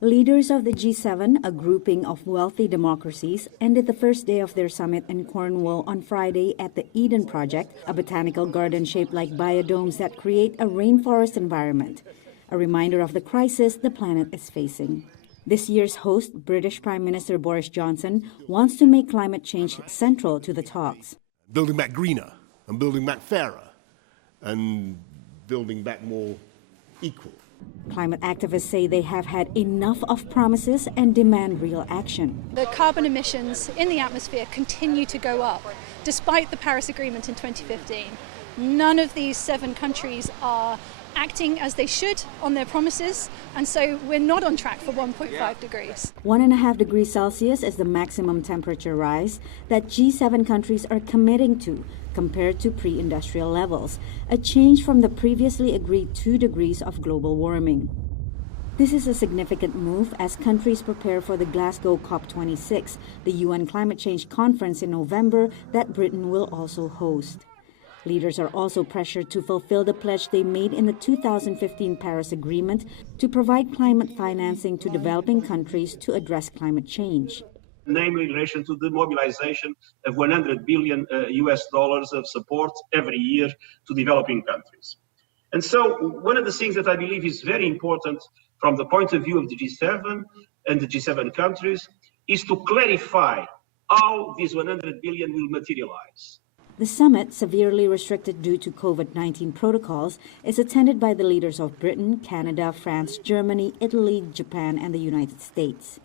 Leaders of the G7, a grouping of wealthy democracies, ended the first day of their summit in Cornwall on Friday at the Eden Project, a botanical garden shaped like biodomes that create a rainforest environment, a reminder of the crisis the planet is facing. This year's host, British Prime Minister Boris Johnson, wants to make climate change central to the talks. Building back greener and building back fairer and building back more equal. Climate activists say they have had enough of promises and demand real action. The carbon emissions in the atmosphere continue to go up, despite the Paris Agreement in 2015. None of these 7 countries are acting as they should on their promises, and so we're not on track for 1.5 degrees. 1.5 degrees Celsius is the maximum temperature rise that G7 countries are committing to, compared to pre-industrial levels, a change from the previously agreed 2 degrees of global warming. This is a significant move as countries prepare for the Glasgow COP26, the UN climate change conference in November that Britain will also host. Leaders are also pressured to fulfill the pledge they made in the 2015 Paris Agreement to provide climate financing to developing countries to address climate change. Namely in relation to the mobilization of $100 billion US of support every year to developing countries. And so one of the things that I believe is very important from the point of view of the G7 and the G7 countries is to clarify how this 100 billion will materialize. The summit, severely restricted due to COVID-19 protocols, is attended by the leaders of Britain, Canada, France, Germany, Italy, Japan, and the United States.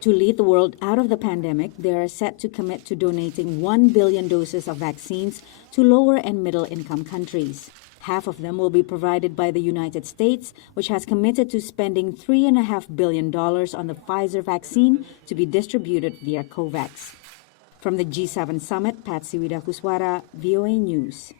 To lead the world out of the pandemic, they are set to commit to donating 1 billion doses of vaccines to lower and middle-income countries. Half of them will be provided by the United States, which has committed to spending $3.5 billion on the Pfizer vaccine to be distributed via COVAX. From the G7 Summit, Patsy Widakuswara, VOA News.